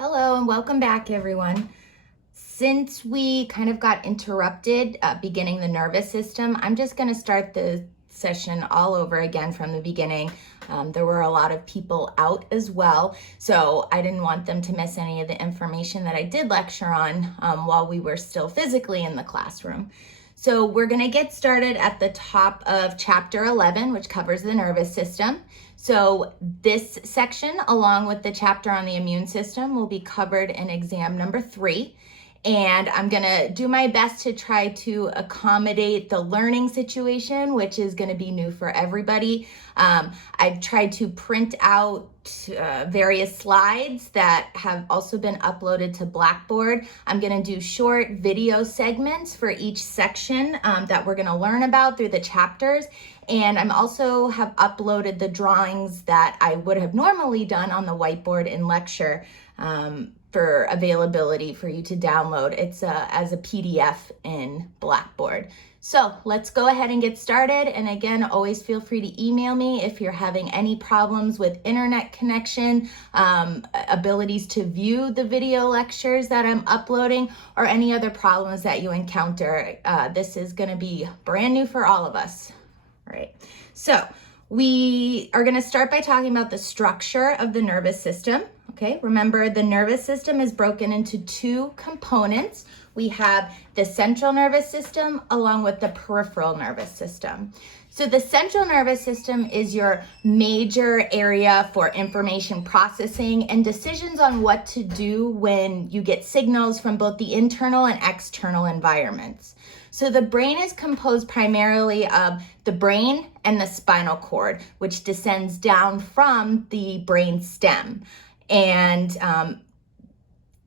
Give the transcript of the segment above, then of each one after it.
Hello and welcome back, everyone. Since we kind of got interrupted beginning the nervous system, I'm just going to start the session all over again from the beginning. There were a lot of people out as well, so I didn't want them to miss any of the information that I did lecture on while we were still physically in the classroom. So we're going to get started at the top of chapter 11, which covers the nervous system. So this section, along with the chapter on the immune system, will be covered in exam number 3. And I'm gonna do my best to try to accommodate the learning situation, which is gonna be new for everybody. I've tried to print out various slides that have also been uploaded to Blackboard. I'm gonna do short video segments for each section that we're gonna learn about through the chapters. And I'm also have uploaded the drawings that I would have normally done on the whiteboard in lecture for availability for you to download. It's as a PDF in Blackboard. So let's go ahead and get started. And again, always feel free to email me if you're having any problems with internet connection, abilities to view the video lectures that I'm uploading, or any other problems that you encounter. This is gonna be brand new for all of us. All right, so we are gonna start by talking about the structure of the nervous system. Okay, remember the nervous system is broken into two components. We have the central nervous system along with the peripheral nervous system. So the central nervous system is your major area for information processing and decisions on what to do when you get signals from both the internal and external environments. So the brain is composed primarily of the brain and the spinal cord, which descends down from the brain stem. And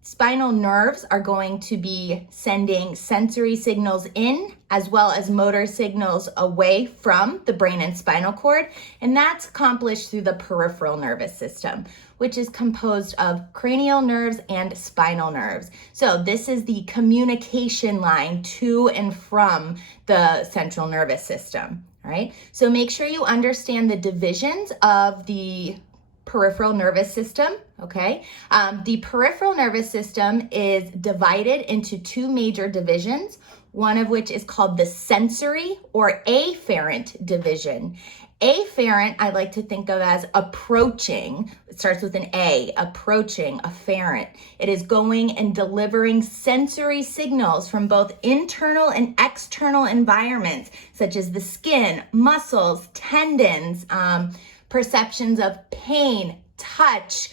spinal nerves are going to be sending sensory signals in as well as motor signals away from the brain and spinal cord. And that's accomplished through the peripheral nervous system, which is composed of cranial nerves and spinal nerves. So this is the communication line to and from the central nervous system. All right. So make sure you understand the divisions of the peripheral nervous system, okay? The peripheral nervous system is divided into two major divisions, one of which is called the sensory or afferent division. Afferent, I like to think of as approaching. It starts with an A, approaching, afferent. It is going and delivering sensory signals from both internal and external environments, such as the skin, muscles, tendons, perceptions of pain, touch,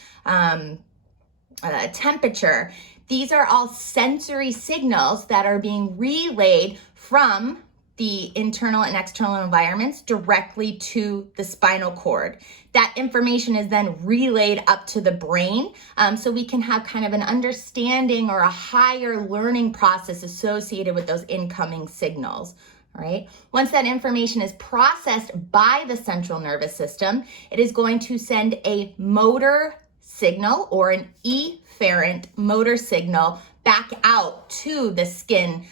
temperature. These are all sensory signals that are being relayed from the internal and external environments directly to the spinal cord. That information is then relayed up to the brain, so we can have kind of an understanding or a higher learning process associated with those incoming signals. All right. Once that information is processed by the central nervous system, it is going to send a motor signal or an efferent motor signal back out to the skin,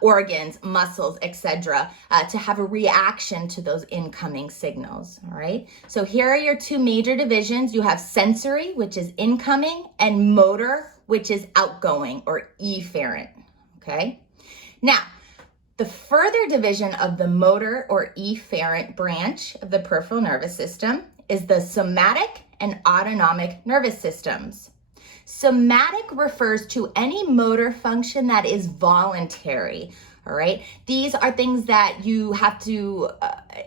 organs, muscles, etc., to have a reaction to those incoming signals. All right. So here are your two major divisions. You have sensory, which is incoming, and motor, which is outgoing or efferent. Okay. Now, the further division of the motor or efferent branch of the peripheral nervous system is the somatic and autonomic nervous systems. Somatic refers to any motor function that is voluntary. All right. These are things that you have to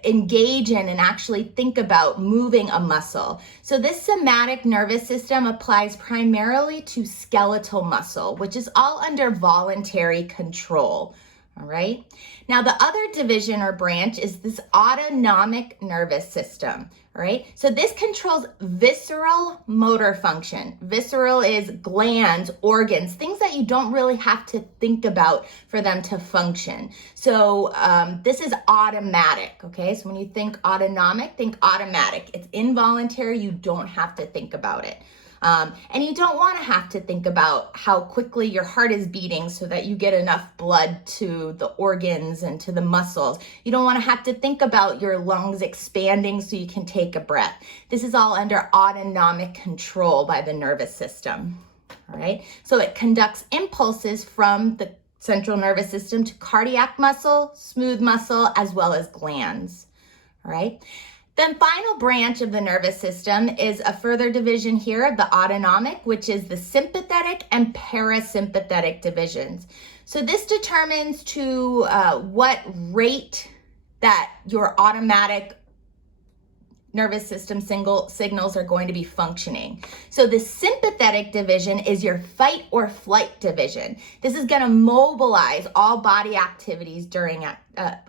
engage in and actually think about moving a muscle. So this somatic nervous system applies primarily to skeletal muscle, which is all under voluntary control. All right. Now, the other division or branch is this autonomic nervous system. All right. So this controls visceral motor function. Visceral is glands, organs, things that you don't really have to think about for them to function. So this is automatic. Okay. So when you think autonomic, think automatic. It's involuntary. You don't have to think about it. And you don't want to have to think about how quickly your heart is beating so that you get enough blood to the organs and to the muscles. You don't want to have to think about your lungs expanding so you can take a breath. This is all under autonomic control by the nervous system. all right? So it conducts impulses from the central nervous system to cardiac muscle, smooth muscle, as well as glands, all right? Then final branch of the nervous system is a further division here, the autonomic, which is the sympathetic and parasympathetic divisions. So this determines to what rate that your automatic nervous system signals are going to be functioning. So the sympathetic division is your fight or flight division. This is going to mobilize all body activities during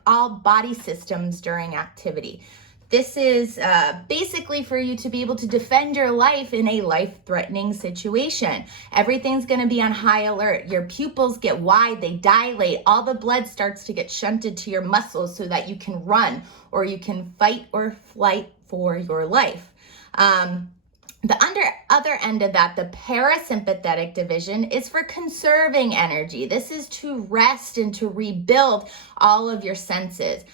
all body systems during activity. This is basically for you to be able to defend your life in a life-threatening situation. Everything's going to be on high alert. Your pupils get wide, they dilate, all the blood starts to get shunted to your muscles so that you can run or you can fight or flight for your life. The other end of that, the parasympathetic division, is for conserving energy. This is to rest and to rebuild all of your senses.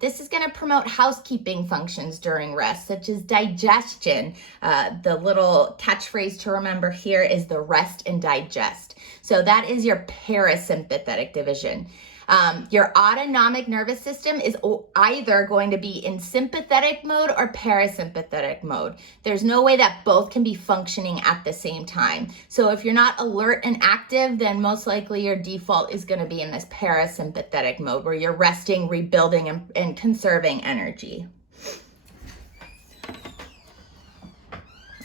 This is going to promote housekeeping functions during rest, such as digestion. The little catchphrase to remember here is the rest and digest. So that is your parasympathetic division. Your autonomic nervous system is either going to be in sympathetic mode or parasympathetic mode. There's no way that both can be functioning at the same time. So if you're not alert and active, then most likely your default is going to be in this parasympathetic mode where you're resting, rebuilding, and conserving energy.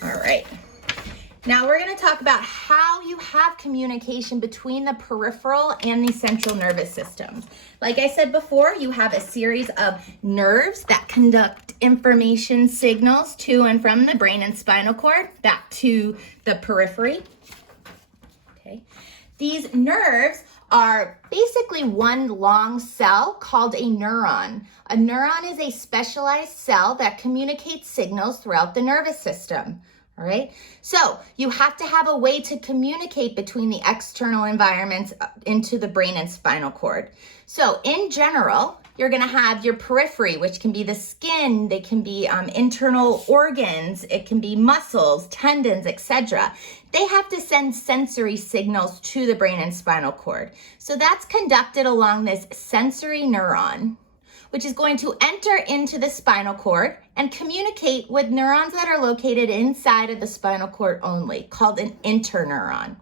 All right. Now we're going to talk about how you have communication between the peripheral and the central nervous system. Like I said before, you have a series of nerves that conduct information signals to and from the brain and spinal cord back to the periphery. Okay. These nerves are basically one long cell called a neuron. A neuron is a specialized cell that communicates signals throughout the nervous system. All right, so you have to have a way to communicate between the external environments into the brain and spinal cord. So in general, you're going to have your periphery, which can be the skin, they can be internal organs, it can be muscles, tendons, etc. They have to send sensory signals to the brain and spinal cord. So that's conducted along this sensory neuron, which is going to enter into the spinal cord and communicate with neurons that are located inside of the spinal cord only, called an interneuron.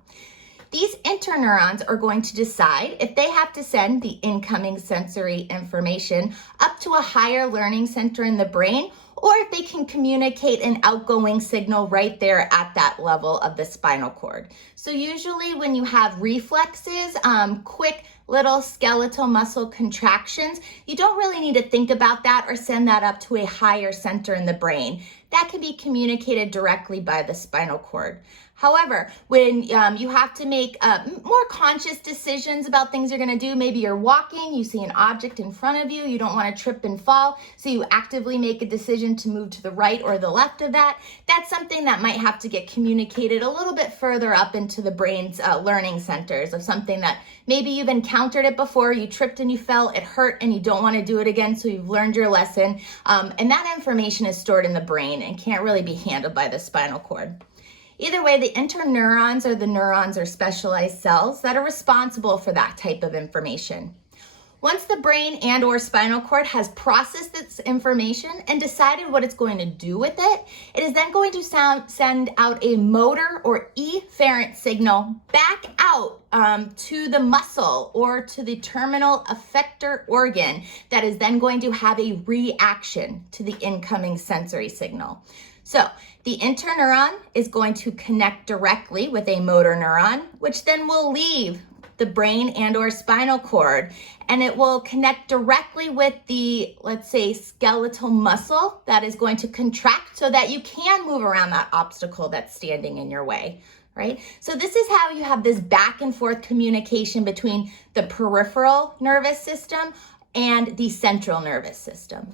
These interneurons are going to decide if they have to send the incoming sensory information up to a higher learning center in the brain, or if they can communicate an outgoing signal right there at that level of the spinal cord. So usually when you have reflexes, quick little skeletal muscle contractions, you don't really need to think about that or send that up to a higher center in the brain. That can be communicated directly by the spinal cord. However, when you have to make more conscious decisions about things you're going to do, maybe you're walking, you see an object in front of you, you don't want to trip and fall, so you actively make a decision to move to the right or the left of that. That's something that might have to get communicated a little bit further up into the brain's learning centers of something that maybe you've encountered it before, you tripped and you fell, it hurt and you don't want to do it again, so you've learned your lesson. And that information is stored in the brain and can't really be handled by the spinal cord. Either way, the interneurons or the neurons are specialized cells that are responsible for that type of information. Once the brain and or spinal cord has processed its information and decided what it's going to do with it, it is then going to send out a motor or efferent signal back out to the muscle or to the terminal effector organ that is then going to have a reaction to the incoming sensory signal. So the interneuron is going to connect directly with a motor neuron, which then will leave the brain and or spinal cord, and it will connect directly with the, let's say, skeletal muscle that is going to contract so that you can move around that obstacle that's standing in your way, right? So this is how you have this back and forth communication between the peripheral nervous system and the central nervous system.